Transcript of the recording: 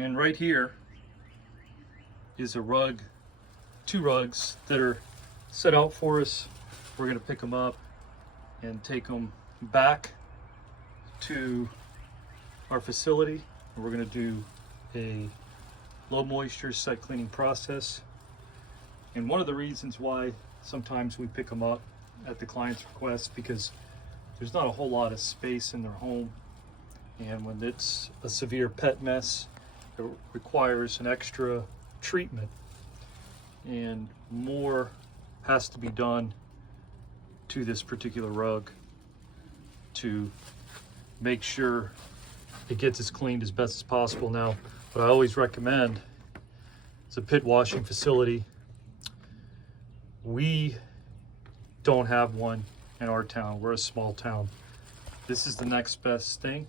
And right here is a rug, two rugs that are set out for us. We're gonna pick them up and take them back to our facility. We're gonna do a low moisture set cleaning process. And one of the reasons why sometimes we pick them up at the client's request, because there's not a whole lot of space in their home. And when it's a severe pet mess, it requires an extra treatment, and more has to be done to this particular rug to make sure it gets as cleaned as best as possible. Now, what I always recommend is a pit washing facility. We don't have one in our town. We're a small town. This is the next best thing.